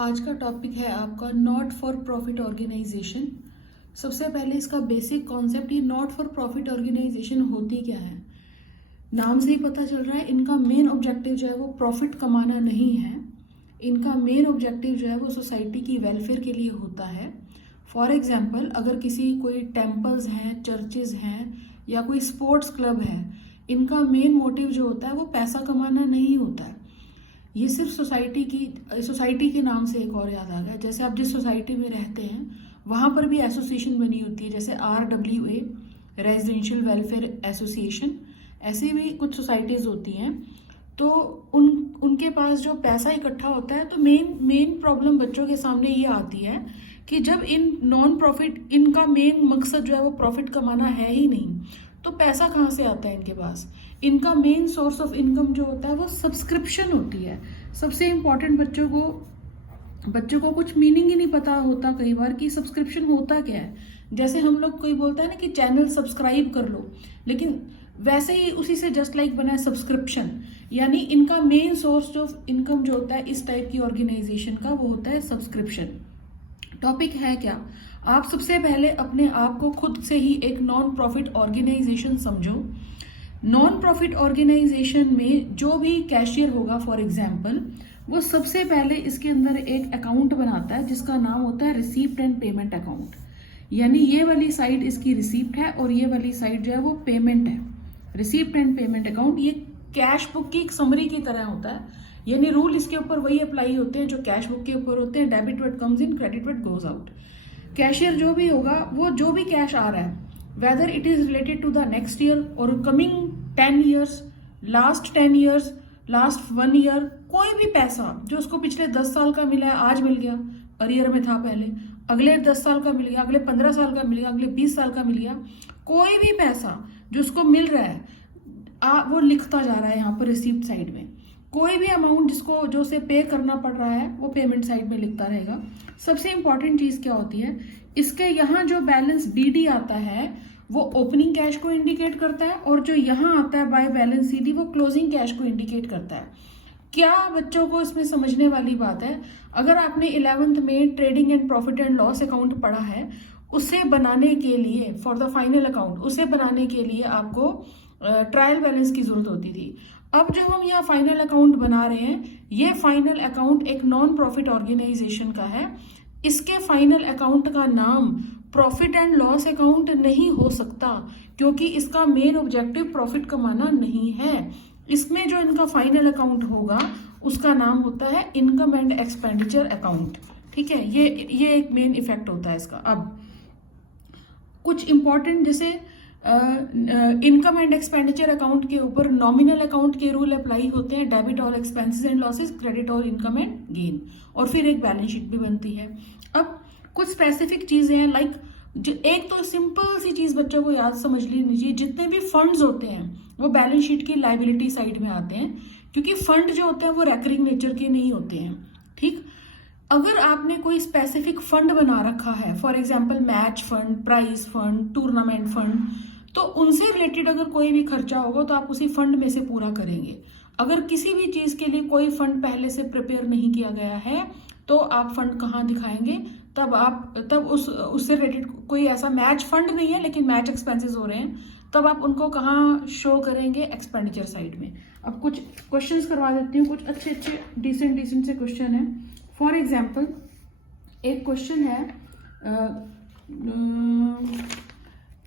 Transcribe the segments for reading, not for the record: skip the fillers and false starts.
आज का टॉपिक है आपका नॉट फॉर प्रॉफिट ऑर्गेनाइजेशन। सबसे पहले इसका बेसिक कॉन्सेप्ट, ये नॉट फॉर प्रॉफिट ऑर्गेनाइजेशन होती क्या है। नाम से ही पता चल रहा है, इनका मेन ऑब्जेक्टिव जो है वो प्रॉफिट कमाना नहीं है। इनका मेन ऑब्जेक्टिव जो है वो सोसाइटी की वेलफेयर के लिए होता है। फॉर एग्जाम्पल, अगर किसी कोई टेम्पल्स हैं, चर्चेज हैं या कोई स्पोर्ट्स क्लब है, इनका मेन मोटिव जो होता है वो पैसा कमाना नहीं होता है। ये सिर्फ सोसाइटी के नाम से एक और याद आ गया। जैसे आप जिस सोसाइटी में रहते हैं वहाँ पर भी एसोसिएशन बनी होती है, जैसे RWA, रेजिडेंशियल वेलफेयर एसोसिएशन। ऐसे भी कुछ सोसाइटीज़ होती हैं। तो उनके पास जो पैसा इकट्ठा होता है, तो मेन प्रॉब्लम बच्चों के सामने ये आती है कि जब इन नॉन प्रॉफिट, इनका मेन मकसद जो है वो प्रॉफिट कमाना है ही नहीं, तो पैसा कहाँ से आता है इनके पास। इनका मेन सोर्स ऑफ इनकम जो होता है वो सब्सक्रिप्शन होती है। सबसे इम्पॉर्टेंट, बच्चों को कुछ मीनिंग ही नहीं पता होता कई बार कि सब्सक्रिप्शन होता क्या है। जैसे हम लोग कोई बोलता है ना कि चैनल सब्सक्राइब कर लो, लेकिन वैसे ही उसी से जस्ट लाइक बना है सब्सक्रिप्शन। यानी इनका मेन सोर्स ऑफ इनकम जो होता है इस टाइप की ऑर्गेनाइजेशन का, वो होता है सब्सक्रिप्शन। टॉपिक है क्या, आप सबसे पहले अपने आप को खुद से ही एक नॉन प्रॉफिट ऑर्गेनाइजेशन समझो। नॉन प्रॉफिट ऑर्गेनाइजेशन में जो भी कैशियर होगा, फॉर एग्जाम्पल, वो सबसे पहले इसके अंदर एक अकाउंट बनाता है जिसका नाम होता है रिसीप्ट एंड पेमेंट अकाउंट। यानी ये वाली साइड इसकी रिसीप्ट है और ये वाली साइड जो है वो पेमेंट है। रिसीप्ट एंड पेमेंट अकाउंट ये कैश बुक की एक समरी की तरह होता है। यानी रूल इसके ऊपर वही अप्लाई होते हैं जो कैश बुक के ऊपर होते हैं। Debit what comes in, credit what goes out. Cashier जो भी होगा, वो जो भी कैश आ रहा है, whether it is related to the next year और coming 10 years, last 10 years, last 1 year, कोई भी पैसा जो उसको पिछले 10 साल का मिला है, आज मिल गया, अरियर में था पहले, अगले 10 साल का मिल गया, अगले 15 साल का मिल गया, अगले 20 साल का मिल गया, कोई भी पैसा जो उसको मिल रहा है वो लिखता जा रहा है यहाँ पर रिसीप्ट साइड में। कोई भी अमाउंट जिसको जो उसे पे करना पड़ रहा है वो पेमेंट साइड में लिखता रहेगा। सबसे इंपॉर्टेंट चीज क्या होती है, इसके यहाँ जो बैलेंस BD आता है वो ओपनिंग कैश को इंडिकेट करता है, और जो यहाँ आता है बाय बैलेंस CD वो क्लोजिंग कैश को इंडिकेट करता है। क्या बच्चों को इसमें समझने वाली बात है, अगर आपने 11th में trading and profit and loss account पढ़ा है, उसे बनाने के लिए, फॉर द फाइनल अकाउंट, उसे बनाने के लिए आपको ट्रायल बैलेंस की जरूरत होती थी। अब जो हम यहाँ फाइनल अकाउंट बना रहे हैं, ये फाइनल अकाउंट एक नॉन प्रॉफिट ऑर्गेनाइजेशन का है। इसके फाइनल अकाउंट का नाम प्रॉफिट एंड लॉस अकाउंट नहीं हो सकता, क्योंकि इसका मेन ऑब्जेक्टिव प्रॉफिट कमाना नहीं है। इसमें जो इनका फाइनल अकाउंट होगा उसका नाम होता है इनकम एंड एक्सपेंडिचर अकाउंट। ठीक है, ये एक मेन इफेक्ट होता है इसका। अब कुछ इंपॉर्टेंट, जैसे इनकम एंड एक्सपेंडिचर अकाउंट के ऊपर नॉमिनल अकाउंट के रूल अप्लाई होते हैं, debit all expenses and losses, credit all income and gain, और फिर एक बैलेंस शीट भी बनती है। अब कुछ स्पेसिफिक चीजें हैं, लाइक एक तो सिंपल सी चीज बच्चों को याद समझ लीजिए, जितने भी फंड्स होते हैं वो बैलेंस शीट की लायबिलिटी साइड में आते हैं, क्योंकि फंड जो होते हैं वो रेकरिंग नेचर के नहीं होते हैं। ठीक, अगर आपने कोई स्पेसिफिक फंड बना रखा है, for example match fund, prize fund, tournament fund, तो उनसे रिलेटेड अगर कोई भी खर्चा होगा तो आप उसी फंड में से पूरा करेंगे। अगर किसी भी चीज के लिए कोई फंड पहले से प्रिपेयर नहीं किया गया है तो आप फंड कहाँ दिखाएंगे, तब उससे रिलेटेड कोई ऐसा मैच फंड नहीं है लेकिन मैच एक्सपेंसेस हो रहे हैं, तब आप उनको कहाँ शो करेंगे, एक्सपेंडिचर साइड में। अब कुछ क्वेश्चंस करवा देती हूँ, कुछ अच्छे डिसेंट से क्वेश्चन है। फॉर एग्जाम्पल, एक क्वेश्चन है,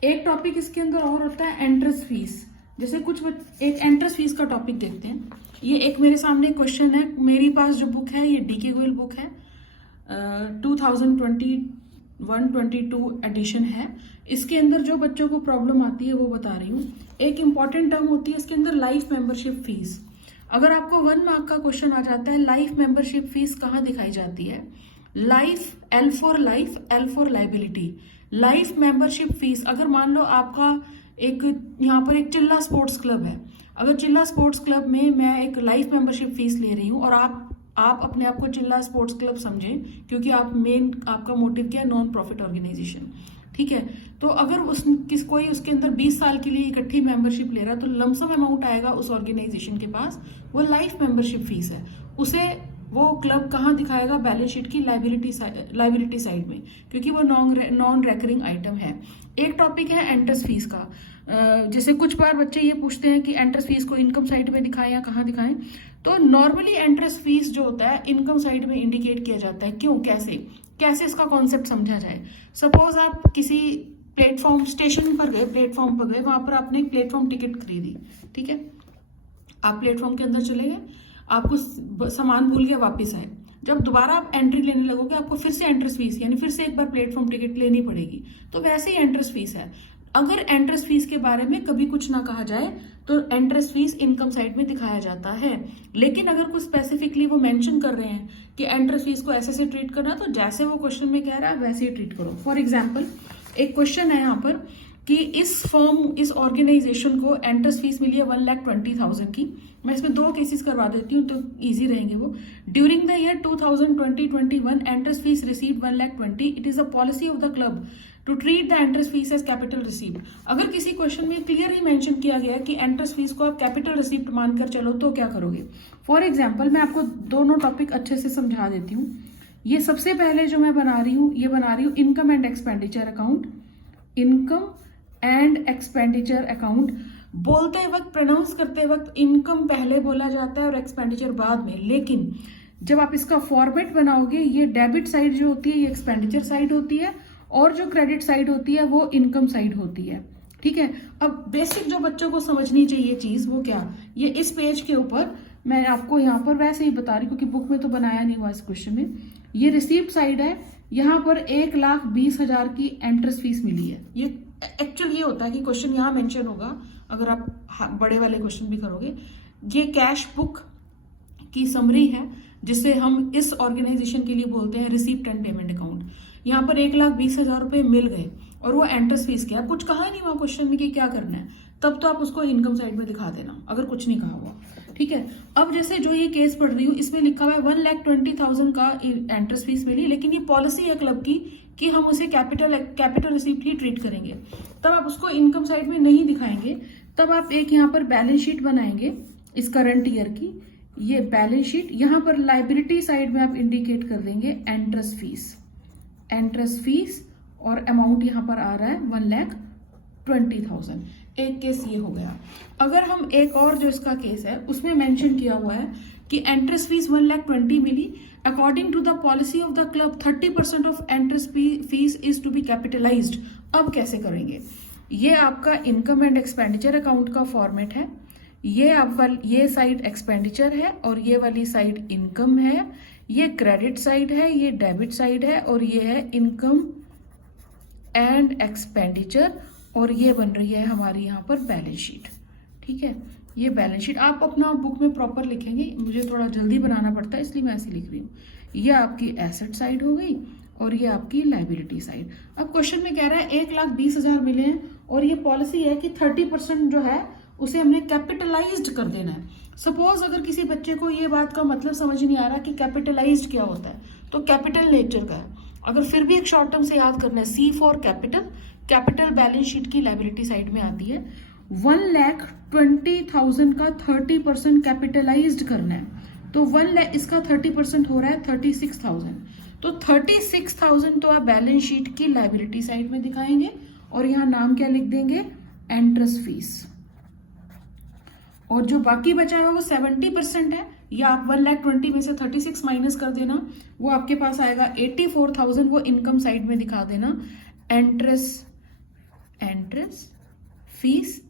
एक टॉपिक इसके अंदर और होता है एंट्रेंस फीस। जैसे एक एंट्रेंस फीस का टॉपिक देखते हैं। ये एक मेरे सामने क्वेश्चन है, मेरी पास जो बुक है ये DK गोयल बुक है, 2021-22 एडिशन है। इसके अंदर जो बच्चों को प्रॉब्लम आती है वो बता रही हूँ। एक इंपॉर्टेंट टर्म होती है इसके अंदर, लाइफ मेंबरशिप फीस। अगर आपको 1 मार्क का क्वेश्चन आ जाता है, लाइफ मेंबरशिप फीस कहाँ दिखाई जाती है, life, L for life, L for liability. Life membership fees, अगर मान लो आपका एक यहाँ पर एक चिल्ला स्पोर्ट्स क्लब है, अगर चिल्ला स्पोर्ट्स क्लब में मैं एक लाइफ मेंबरशिप फीस ले रही हूँ और आप अपने आप को चिल्ला स्पोर्ट्स क्लब समझें, क्योंकि आपका मोटिव क्या है, नॉन प्रॉफिट ऑर्गेनाइजेशन। ठीक है, तो अगर कोई उसके अंदर 20 साल के लिए इकट्ठी मेंबरशिप ले रहा है तो लमसम अमाउंट आएगा उस ऑर्गेनाइजेशन के पास, वो लाइफ मेंबरशिप फीस है। उसे वो क्लब कहाँ दिखाएगा, बैलेंस शीट की लाइबिलिटी साइड में, क्योंकि वो नॉन रेकरिंग आइटम है। एक टॉपिक है एंट्रेंस फीस का। जैसे कुछ बार बच्चे ये पूछते हैं कि एंट्रेंस फीस को इनकम साइड में दिखाएं या कहाँ दिखाएं, तो नॉर्मली एंट्रेंस फीस जो होता है इनकम साइड में इंडिकेट किया जाता है। क्यों, कैसे इसका कॉन्सेप्ट समझा जाए। सपोज आप किसी प्लेटफॉर्म स्टेशन पर गए, प्लेटफॉर्म पर गए, वहां पर आपने एक प्लेटफॉर्म टिकट खरीदी, ठीक है, आप प्लेटफॉर्म के अंदर चले गए, आपको सामान भूल गया, वापस आए, जब दोबारा आप एंट्री लेने लगोगे आपको फिर से एंट्रेंस फीस यानी फिर से एक बार प्लेटफॉर्म टिकट लेनी पड़ेगी। तो वैसे ही एंट्रेंस फीस है। अगर एंट्रेंस फीस के बारे में कभी कुछ ना कहा जाए तो एंट्रेंस फीस इनकम साइड में दिखाया जाता है। लेकिन अगर कुछ स्पेसिफिकली वो मेंशन कर रहे हैं कि एंट्रेंस फीस को ऐसे ट्रीट करना, तो जैसे वो क्वेश्चन में कह रहा है वैसे ही ट्रीट करो। फॉर एग्जाम्पल एक क्वेश्चन है यहाँ पर कि इस ऑर्गेनाइजेशन को एंट्रेंस फीस मिली है 1,20,000 की। मैं इसमें 2 केसेस करवा देती हूँ तो इजी रहेंगे वो। During the year 2020-21 entrance fees receive 1,20,000। It is a policy of the club to treat the entrance fees as capital received. अगर किसी क्वेश्चन में क्लियरली मेंशन किया गया है कि एंट्रेंस फीस को आप कैपिटल रिसीव्ड मानकर चलो तो क्या करोगे। फॉर एग्जाम्पल मैं आपको दोनों टॉपिक अच्छे से समझा देती हूँ। ये सबसे पहले जो मैं बना रही हूँ, ये बना रही हूँ income and expenditure account. Income and expenditure account बोलते वक्त, प्रोनाउंस करते वक्त इनकम पहले बोला जाता है और एक्सपेंडिचर बाद में, लेकिन जब आप इसका फॉर्मेट बनाओगे ये डेबिट साइड जो होती है ये एक्सपेंडिचर साइड होती है और जो क्रेडिट साइड होती है वो इनकम साइड होती है, ठीक है। अब बेसिक जो बच्चों को समझनी चाहिए चीज वो क्या, ये इस पेज के ऊपर मैं आपको यहाँ पर वैसे ही बता रही हूँ क्योंकि बुक में तो बनाया नहीं हुआ इस क्वेश्चन में। ये रिसीप्ट साइड है, यहाँ पर 1,20,000 की एंट्रेंस फीस मिली है। ये एक्चुअल ये होता है कि क्वेश्चन यहाँ मेंशन होगा अगर आप बड़े वाले क्वेश्चन भी करोगे। ये कैश बुक की समरी है जिसे हम इस ऑर्गेनाइजेशन के लिए बोलते हैं रिसीप्ट एंड पेमेंट अकाउंट। यहाँ पर 1,20,000 रुपए मिल गए और वो एंट्रेंस फीस क्या, कुछ कहा नहीं वहां क्वेश्चन में कि क्या करना है, तब तो आप उसको इनकम साइड में दिखा देना अगर कुछ नहीं कहा हुआ, ठीक है। अब जैसे जो ये केस पढ़ रही हूँ इसमें लिखा हुआ है 1,20,000 का एंट्रेंस फीस मिली, लेकिन ये पॉलिसी है क्लब की कि हम उसे कैपिटल रिसीप्ट ही ट्रीट करेंगे, तब आप उसको इनकम साइड में नहीं दिखाएंगे। तब आप एक यहाँ पर बैलेंस शीट बनाएंगे इस करंट ईयर की, ये बैलेंस शीट, यहाँ पर लाइबिलिटी साइड में आप इंडिकेट कर देंगे एंट्रेंस फीस और अमाउंट यहाँ पर आ रहा है 1,20,000। एक केस ये हो गया। अगर हम एक और जो इसका केस है उसमें मेंशन किया हुआ है कि एंट्रेंस फीस 1,20,000 मिली, according to the policy of the club 30% of entrance fees is to be capitalized. अब कैसे करेंगे, ये आपका इनकम एंड एक्सपेंडिचर अकाउंट का फॉर्मेट है। ये साइड एक्सपेंडिचर है और ये वाली साइड इनकम है, ये क्रेडिट साइड है, ये डेबिट साइड है और ये है इनकम एंड एक्सपेंडिचर और ये बन रही है हमारी यहाँ पर बैलेंस शीट, ठीक है। ये बैलेंस शीट आप अपना बुक में प्रॉपर लिखेंगे, मुझे थोड़ा जल्दी बनाना पड़ता है इसलिए मैं ऐसे लिख रही हूँ। ये आपकी एसेट साइड हो गई और ये आपकी लाइबिलिटी साइड। अब क्वेश्चन में कह रहा है 1,20,000 मिले हैं और ये पॉलिसी है कि 30% जो है उसे हमने कैपिटलाइज्ड कर देना है। सपोज अगर किसी बच्चे को ये बात का मतलब समझ नहीं आ रहा कि कैपिटलाइज्ड क्या होता है, तो कैपिटल नेचर का है, अगर फिर भी एक शॉर्ट टर्म से याद करना है, C for capital balance sheet की लाइबिलिटी साइड में आती है। 1,20,000 का 30% कैपिटलाइज्ड करना है, तो 1 लाख इसका 30% हो रहा है 36,000। तो 36,000 तो आप बैलेंस शीट की लाइबिलिटी साइड में दिखाएंगे और यहाँ नाम क्या लिख देंगे, एंट्रेंस फीस। और जो बाकी बचा है वो 70% है, या आप 1,20,000 में से 36 माइनस कर देना, वो आपके पास आएगा 84,000, वो इनकम साइड में दिखा देना। एंट्रेंस फीस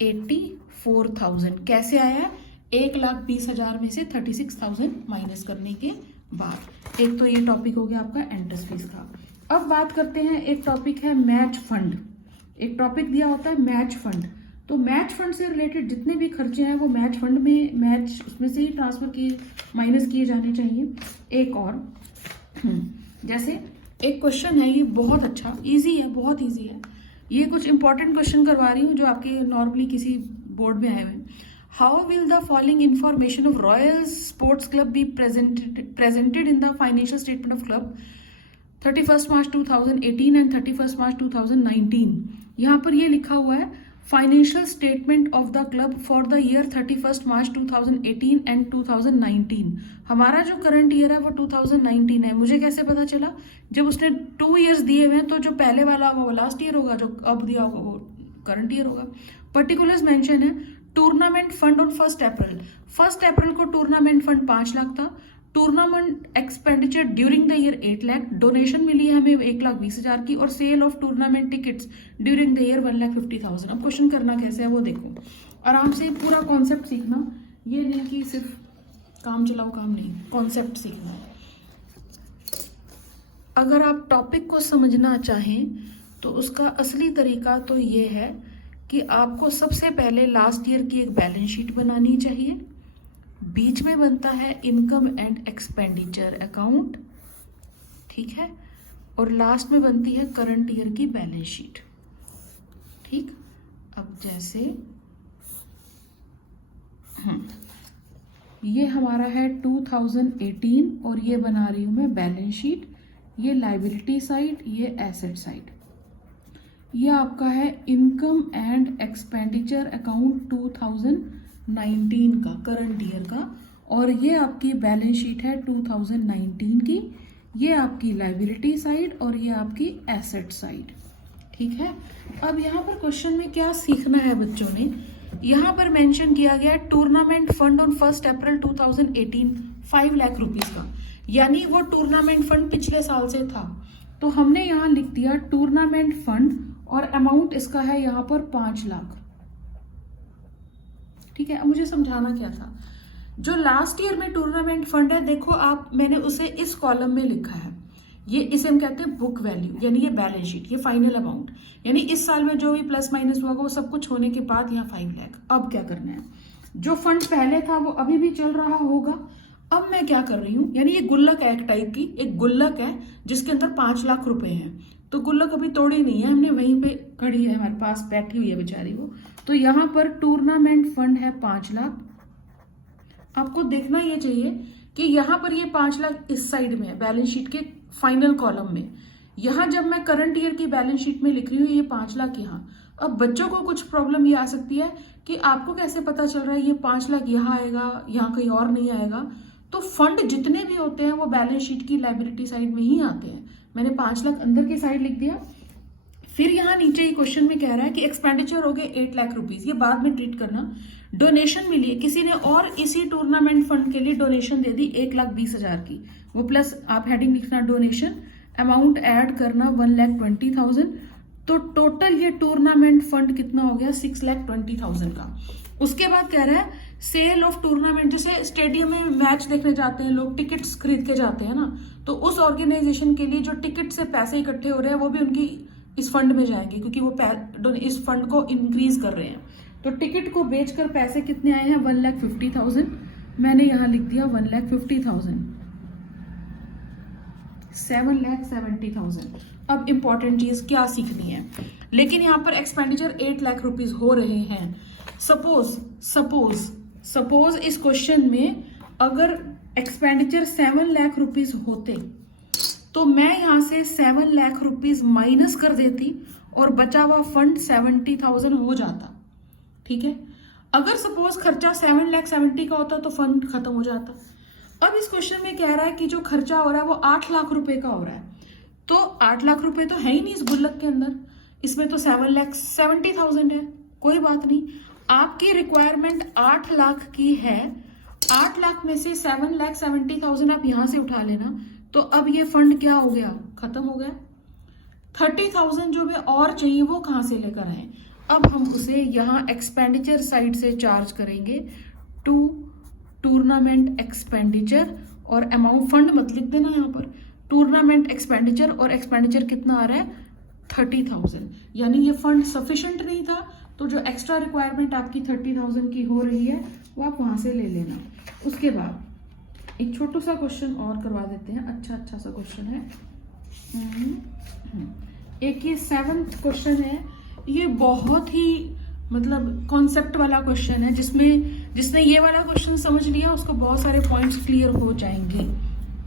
84,000 कैसे आया, 1,20,000 में से 36,000 माइनस करने के बाद। एक तो ये टॉपिक हो गया आपका एंट्रेंस फीस का। अब बात करते हैं, एक टॉपिक है मैच फंड। एक टॉपिक दिया होता है मैच फंड, तो मैच फंड से रिलेटेड जितने भी खर्चे हैं वो मैच फंड में उसमें से ही ट्रांसफर किए माइनस किए जाने चाहिए। एक और जैसे एक क्वेश्चन है, ये बहुत अच्छा इजी है, बहुत इजी है। ये कुछ इंपॉर्टेंट क्वेश्चन करवा रही हूँ जो आपके नॉर्मली किसी बोर्ड में आए हुए। How will the following information of royal sports club be presented in the financial statement of club 31 March 2018 and 31 मार्च 2019। यहाँ पर ये लिखा हुआ है financial statement of the club for the year 31 March 2018 and 2019। हमारा जो करंट ईयर है वो 2019 है। मुझे कैसे पता चला? जब उसने 2 ईयर्स दिए हुए हैं तो जो पहले वाला होगा वो लास्ट ईयर होगा, जो अब दिया होगा वो करंट ईयर होगा। पर्टिकुलर्स मेंशन है। टूर्नामेंट फंड ऑन 1 अप्रैल, 1 अप्रैल को टूर्नामेंट फंड 5 लाख था। Tournament expenditure during the year 8 lakh. Donation मिली है हमें 1,20,000 की। और sale of tournament tickets during the year 1,50,000। अब क्वेश्चन करना कैसे है वो देखो, आराम से पूरा कॉन्सेप्ट सीखना। ये नहीं कि सिर्फ काम चलाओ काम नहीं, कॉन्सेप्ट सीखना है। अगर आप टॉपिक को समझना चाहें तो उसका असली तरीका तो ये है कि आपको सबसे पहले लास्ट ईयर की एक बैलेंस शीट बनानी चाहिए। बीच में बनता है इनकम एंड एक्सपेंडिचर अकाउंट, ठीक है, और लास्ट में बनती है करंट ईयर की बैलेंस शीट। ठीक, अब जैसे ये हमारा है 2018 और ये बना रही हूं मैं बैलेंस शीट। ये लायबिलिटी साइड, ये एसेट साइड। ये आपका है इनकम एंड एक्सपेंडिचर अकाउंट 2019 का, करंट ईयर का, और ये आपकी बैलेंस शीट है 2019 की। ये आपकी लायबिलिटी साइड और ये आपकी एसेट साइड। ठीक है, अब यहाँ पर क्वेश्चन में क्या सीखना है बच्चों ने, यहाँ पर मेंशन किया गया tournament fund on 1 April 2018 5 lakh rupees का, यानी वो टूर्नामेंट फंड पिछले साल से था। तो हमने यहाँ लिख दिया टूर्नामेंट फंड और अमाउंट इसका है यहाँ पर 5 लाख। ठीक है, अब मुझे समझाना क्या था। जो लास्ट ईयर में टूर्नामेंट फंड है, देखो आप, मैंने उसे इस कॉलम में लिखा है। ये इसे हम कहते हैं बुक वैल्यू, यानी ये बैलेंस शीट, ये फाइनल अमाउंट, यानी इस साल में जो भी प्लस माइनस हुआ वो सब कुछ होने के बाद यहाँ 5 लाख। अब क्या करना है, जो फंड पहले था वो अभी भी चल रहा होगा। अब मैं क्या कर रही हूँ, यानी ये गुल्लक है, एक टाइप की एक गुल्लक है जिसके अंदर 5 लाख रुपए हैं। तो गुल्लक अभी तोड़ी नहीं है हमने, वहीं पे खड़ी है, हमारे पास बैठी हुई है बेचारी वो। तो यहाँ पर टूर्नामेंट फंड है 5 लाख। आपको देखना ये चाहिए कि यहाँ पर ये 5 लाख इस साइड में है, बैलेंस शीट के फाइनल कॉलम में। यहाँ जब मैं करंट ईयर की बैलेंस शीट में लिख रही हूँ ये 5 लाख यहाँ। अब बच्चों को कुछ प्रॉब्लम ये आ सकती है कि आपको कैसे पता चल रहा है ये 5 लाख यहाँ आएगा, यहाँ कहीं और नहीं आएगा। तो फंड जितने भी होते हैं वो बैलेंस शीट की लायबिलिटी साइड में ही आते हैं। मैंने 5 लाख अंदर की साइड लिख दिया। फिर यहाँ नीचे ही क्वेश्चन में कह रहा है कि एक्सपेंडिचर हो गए 8 लाख रुपीज, ये बाद में ट्रीट करना। डोनेशन मिली है किसी ने और इसी टूर्नामेंट फंड के लिए डोनेशन दे दी 1,20,000 की, वो प्लस आप हेडिंग लिखना डोनेशन, अमाउंट ऐड करना 1,20,000। तो टोटल ये टूर्नामेंट फंड कितना हो गया 6,20,000 का। उसके बाद कह रहा है सेल ऑफ टूर्नामेंट, जैसे स्टेडियम में मैच देखने जाते हैं लोग, टिकट्स खरीद के जाते हैं ना, तो उस ऑर्गेनाइजेशन के लिए जो टिकट से पैसे इकट्ठे हो रहे हैं वो भी उनकी इस फंड में जाएंगे, क्योंकि वो इस फंड को इंक्रीज कर रहे हैं। तो टिकट को बेचकर पैसे कितने आए हैं 1,50,000। मैंने यहाँ लिख दिया 1,50,000, 7,70,000। अब इंपॉर्टेंट चीज क्या सीखनी है, लेकिन यहाँ पर एक्सपेंडिचर 8 लाख रुपीज हो रहे हैं। सपोज इस क्वेश्चन में अगर एक्सपेंडिचर 7 लाख रुपीज होते तो मैं यहां से 7 लाख रुपीज माइनस कर देती और बचा हुआ फंड 70,000 हो जाता। ठीक है, अगर सपोज खर्चा 7,70,000 का होता तो फंड खत्म हो जाता। अब इस क्वेश्चन में कह रहा है कि जो खर्चा हो रहा है वो 8 लाख रुपए का हो रहा है। तो 8 लाख रुपए तो है ही नहीं इस गुल्लक के अंदर, इसमें तो 7,70,000 है। कोई बात नहीं, आपकी रिक्वायरमेंट 8 लाख की है, 8 लाख में से 7,70,000 आप यहां से उठा लेना। तो अब ये फंड क्या हो गया, खत्म हो गया। 30,000 जो भी और चाहिए वो कहां से लेकर आए, अब हम उसे यहां एक्सपेंडिचर साइड से चार्ज करेंगे टू टूर्नामेंट एक्सपेंडिचर, और अमाउंट फंड मत लिख देना यहाँ पर, टूर्नामेंट एक्सपेंडिचर, और एक्सपेंडिचर कितना आ रहा है 30,000। यानी ये फंड सफिशिएंट नहीं था, तो जो एक्स्ट्रा रिक्वायरमेंट आपकी 30,000 की हो रही है वो आप वहां से ले लेना। उसके बाद एक छोटा सा क्वेश्चन और करवा देते हैं, अच्छा सा क्वेश्चन है। एक ये 7th क्वेश्चन है, ये बहुत ही मतलब कॉन्सेप्ट वाला क्वेश्चन है, जिसने ये वाला क्वेश्चन समझ लिया उसको बहुत सारे पॉइंट्स क्लियर हो जाएंगे।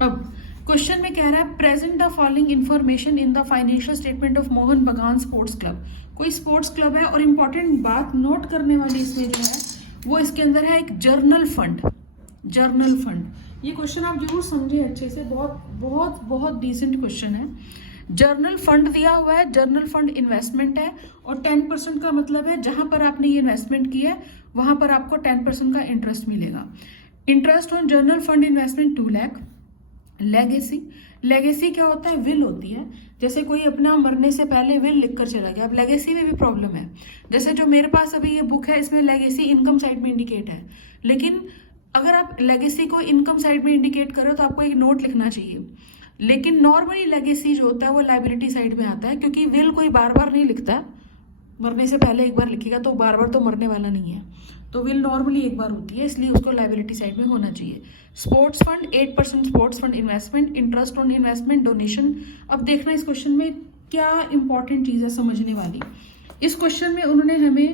अब क्वेश्चन में कह रहा है present the following information in the financial statement of Mohan बगान स्पोर्ट्स क्लब। कोई स्पोर्ट्स क्लब है। और इम्पॉर्टेंट बात नोट करने वाली इसमें जो है वो इसके अंदर है एक जर्नल फंड। जर्नल फंड ये क्वेश्चन आप जरूर समझे अच्छे से, बहुत बहुत बहुत डिसेंट क्वेश्चन है। जर्नल फंड दिया हुआ है, जर्नल फंड इन्वेस्टमेंट है और 10% का मतलब है जहां पर आपने ये इन्वेस्टमेंट किया है वहां पर आपको 10% का इंटरेस्ट मिलेगा। Interest on journal fund investment 2 lakh. Legacy, legacy क्या होता है? विल होती है। जैसे कोई अपना मरने से पहले विल लिखकर चला गया, अब लेगेसी में भी प्रॉब्लम है। जैसे जो मेरे पास अभी ये बुक है इसमें लेगेसी इनकम साइड में इंडिकेट है, लेकिन अगर आप लेगेसी को इनकम साइड में इंडिकेट करो तो आपको एक नोट लिखना चाहिए। लेकिन नॉर्मली लेगेसी जो होता है वो लाइबिलिटी साइड में आता है, क्योंकि विल कोई बार बार नहीं लिखता, मरने से पहले एक बार लिखेगा तो बार बार तो मरने वाला नहीं है, तो विल नॉर्मली एक बार होती है, इसलिए उसको लाइबिलिटी साइड में होना चाहिए। Sports fund 8% sports fund investment, interest on investment, donation. अब देखना इस क्वेश्चन में क्या इंपॉर्टेंट चीज है समझने वाली। इस क्वेश्चन में उन्होंने हमें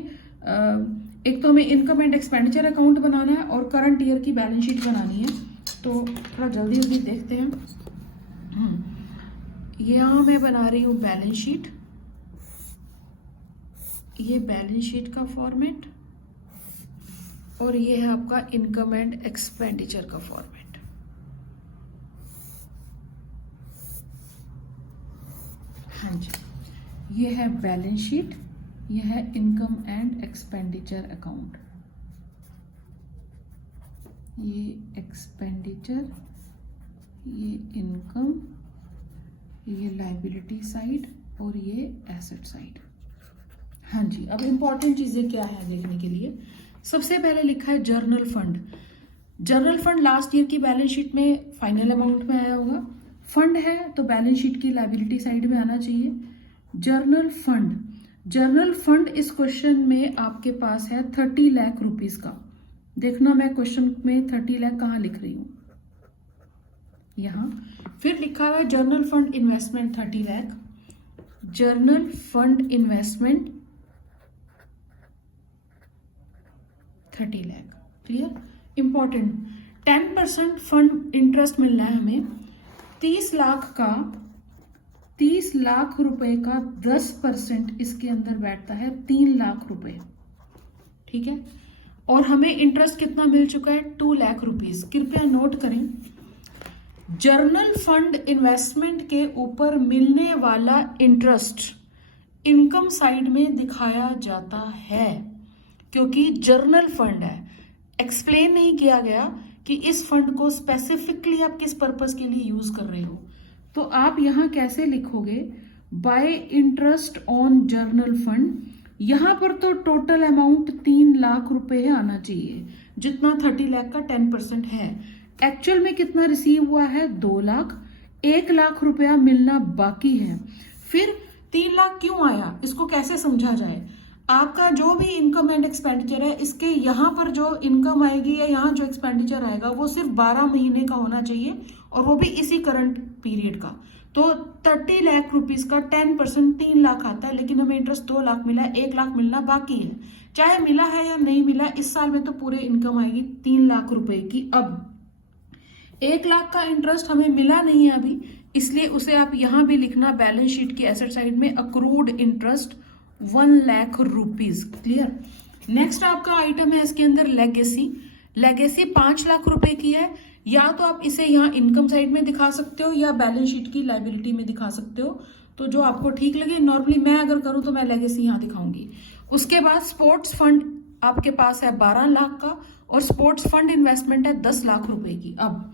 एक तो हमें इनकम एंड एक्सपेंडिचर अकाउंट बनाना है और करंट ईयर की बैलेंस शीट बनानी है। तो थोड़ा जल्दी जल्दी देखते हैं। यहाँ मैं बना रही हूँ बैलेंस शीट, ये बैलेंस शीट का फॉर्मेट और ये है आपका इनकम एंड एक्सपेंडिचर का फॉर्मेट। हाँ जी, ये है बैलेंस शीट, ये है इनकम एंड एक्सपेंडिचर अकाउंट, ये एक्सपेंडिचर, ये इनकम, ये लाइबिलिटी साइड और ये एसेट साइड। हाँ जी, अब इंपॉर्टेंट चीजें क्या है देखने के लिए। सबसे पहले लिखा है general fund. Journal fund last year की बैलेंस शीट में फाइनल अमाउंट में आया होगा। फंड है तो बैलेंस शीट की लायबिलिटी साइड में आना चाहिए। जर्नल फंड, जर्नल फंड इस क्वेश्चन में आपके पास है 30 लाख रुपीस का। देखना मैं क्वेश्चन में 30 लाख कहाँ लिख रही हूँ, यहाँ। फिर लिखा हुआ है general fund investment 30 lakh, general fund investment 30 lakh. Clear? Important, 10% fund interest मिल रहा है हमें। 30 लाख रुपए का 10% इसके अंदर बैठता है 3 लाख रुपए, ठीक है। और हमें इंटरेस्ट कितना मिल चुका है? 2 लाख रुपीस। कृपया नोट करें, जर्नल फंड इन्वेस्टमेंट के ऊपर मिलने वाला इंटरेस्ट इनकम साइड में दिखाया जाता है, क्योंकि जर्नल फंड है। एक्सप्लेन नहीं किया गया कि इस फंड को स्पेसिफिकली आप किस पर्पस के लिए यूज कर रहे हो। तो आप यहां कैसे लिखोगे? Bye interest on journal fund. यहां पर तो टोटल अमाउंट 3 लाख रुपए आना चाहिए, जितना 30 लाख का 10% है। एक्चुअल में कितना रिसीव हुआ है? 2 लाख। 1 लाख रुपया मिलना बाकी है। फिर 3 लाख क्यों आया, इसको कैसे समझा जाए? आपका जो भी इनकम एंड एक्सपेंडिचर है, इसके यहाँ पर जो इनकम आएगी या यहाँ जो एक्सपेंडिचर आएगा वो सिर्फ 12 महीने का होना चाहिए, और वो भी इसी करंट पीरियड का। तो 30 लाख रुपीस का 10% 3 लाख आता है, लेकिन हमें इंटरेस्ट 2 लाख मिला है, 1 लाख मिलना बाकी है। चाहे मिला है या नहीं मिला, इस साल में तो पूरे इनकम आएगी 3 लाख रुपए की। अब 1 लाख का इंटरेस्ट हमें मिला नहीं है अभी, इसलिए उसे आप यहां भी लिखना बैलेंस शीट की एसेट साइड में, accrued interest 1 lakh rupees. Clear? Next आपका आइटम है इसके अंदर लेगेसी। लेगेसी 5 लाख रुपए की है। या तो आप इसे यहाँ इनकम साइड में दिखा सकते हो या बैलेंस शीट की लायबिलिटी में दिखा सकते हो, तो जो आपको ठीक लगे। नॉर्मली मैं अगर करूं तो मैं लेगेसी यहाँ दिखाऊंगी। उसके बाद स्पोर्ट्स फंड आपके पास है 12 लाख का, और स्पोर्ट्स फंड इन्वेस्टमेंट है 10 लाख रुपए की। अब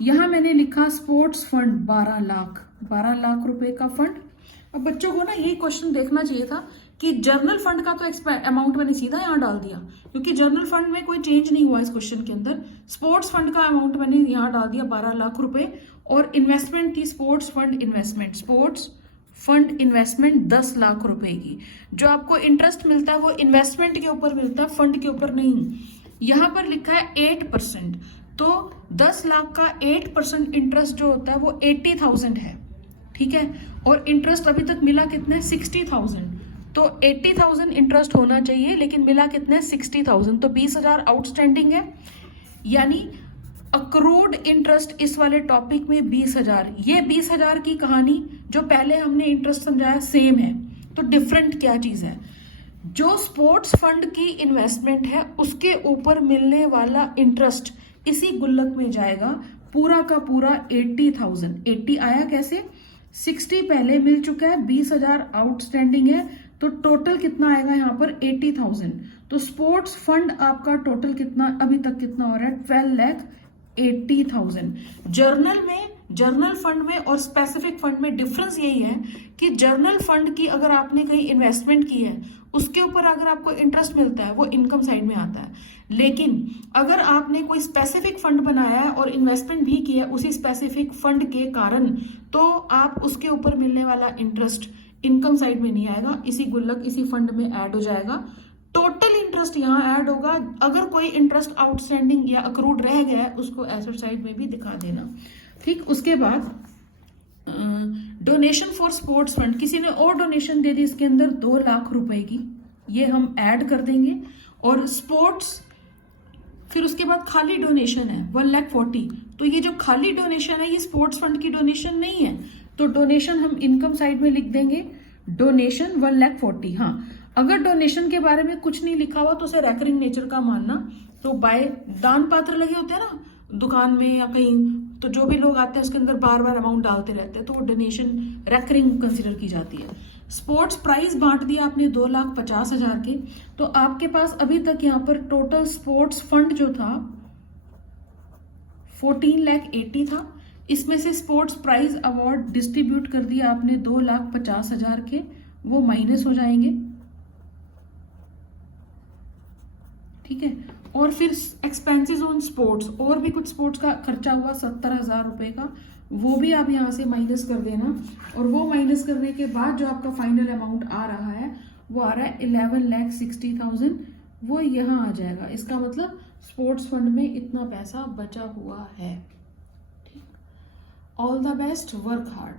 यहां मैंने लिखा स्पोर्ट्स फंड 12 लाख रुपए का फंड। अब बच्चों को ना यही क्वेश्चन देखना चाहिए था कि जर्नल फंड का तो अमाउंट मैंने सीधा यहाँ डाल दिया, क्योंकि जर्नल फंड में कोई चेंज नहीं हुआ इस क्वेश्चन के अंदर। स्पोर्ट्स फंड का अमाउंट मैंने यहाँ डाल दिया 12 लाख रुपए, और इन्वेस्टमेंट थी sports fund investment. Sports fund investment 10 lakh रुपए की। जो आपको इंटरेस्ट मिलता है वो इन्वेस्टमेंट के ऊपर मिलता है, फंड के ऊपर नहीं। यहाँ पर लिखा है 8%, तो 10 लाख का 8% इंटरेस्ट जो होता है वो 80,000 है, ठीक है। और इंटरेस्ट अभी तक मिला कितना है? 60,000। तो 80,000 इंटरेस्ट होना चाहिए, लेकिन मिला कितना है? 60,000। तो 20,000 आउटस्टैंडिंग है, यानी अक्रूड इंटरेस्ट इस वाले टॉपिक में 20,000। ये 20,000 की कहानी जो पहले हमने इंटरेस्ट समझाया सेम है, तो डिफरेंट क्या चीज है, जो स्पोर्ट्स फंड की इन्वेस्टमेंट है उसके ऊपर मिलने वाला इंटरेस्ट इसी गुल्लक में जाएगा, पूरा का पूरा 80,000। 80 आया कैसे, 60 पहले मिल चुका है, 20,000 आउटस्टैंडिंग है, तो टोटल कितना आएगा यहाँ पर 80,000। तो स्पोर्ट्स फंड आपका टोटल कितना अभी तक कितना हो रहा है, 12,80,000। जर्नल फंड में और स्पेसिफिक फंड में डिफरेंस यही है कि जर्नल फंड की अगर आपने कहीं इन्वेस्टमेंट की है उसके ऊपर अगर आपको इंटरेस्ट मिलता है वो इनकम साइड में आता है, लेकिन अगर आपने कोई स्पेसिफिक फंड बनाया है और इन्वेस्टमेंट भी की है उसी स्पेसिफिक फंड के कारण, तो आप उसके ऊपर मिलने वाला इंटरेस्ट इनकम साइड में नहीं आएगा, इसी गुल्लक इसी फंड में ऐड हो जाएगा। टोटल इंटरेस्ट यहाँ ऐड होगा, अगर कोई इंटरेस्ट आउटस्टैंडिंग या अक्रूड रह गया है उसको एसेट साइड में भी दिखा देना। ठीक, उसके बाद डोनेशन फॉर स्पोर्ट्स फंड, किसी ने और डोनेशन दे दी इसके अंदर 2 लाख रुपए की, ये हम ऐड कर देंगे। और स्पोर्ट्स, फिर उसके बाद खाली डोनेशन है 1,40,000, तो ये जो खाली डोनेशन है ये स्पोर्ट्स फंड की डोनेशन नहीं है, तो डोनेशन हम इनकम साइड में लिख देंगे, डोनेशन 1,40,000। हाँ, अगर डोनेशन के बारे में कुछ नहीं लिखा हुआ तो उसे रेकरिंग नेचर का मानना, तो बाय दान पात्र लगे होते हैं ना दुकान में या कहीं, तो जो भी लोग आते हैं उसके अंदर बार बार अमाउंट डालते रहते हैं, तो वो डोनेशन रेकरिंग कंसिडर की जाती है। स्पोर्ट्स प्राइज बांट दिया आपने 2,50,000 के, तो आपके पास अभी तक यहाँ पर टोटल स्पोर्ट्स फंड जो था 14,80,000 था, इसमें से स्पोर्ट्स प्राइज अवार्ड डिस्ट्रीब्यूट कर दिया आपने 2,50,000 के, वो माइनस हो जाएंगे। ठीक है, और फिर एक्सपेंसेस ऑन स्पोर्ट्स, और भी कुछ स्पोर्ट्स का खर्चा हुआ 70,000 रुपए का, वो भी आप यहाँ से माइनस कर देना, और वो माइनस करने के बाद जो आपका फाइनल अमाउंट आ रहा है वो आ रहा है 11,60,000, वो यहाँ आ जाएगा। इसका मतलब स्पोर्ट्स फंड में इतना पैसा बचा हुआ है। ठीक, all the best, work hard.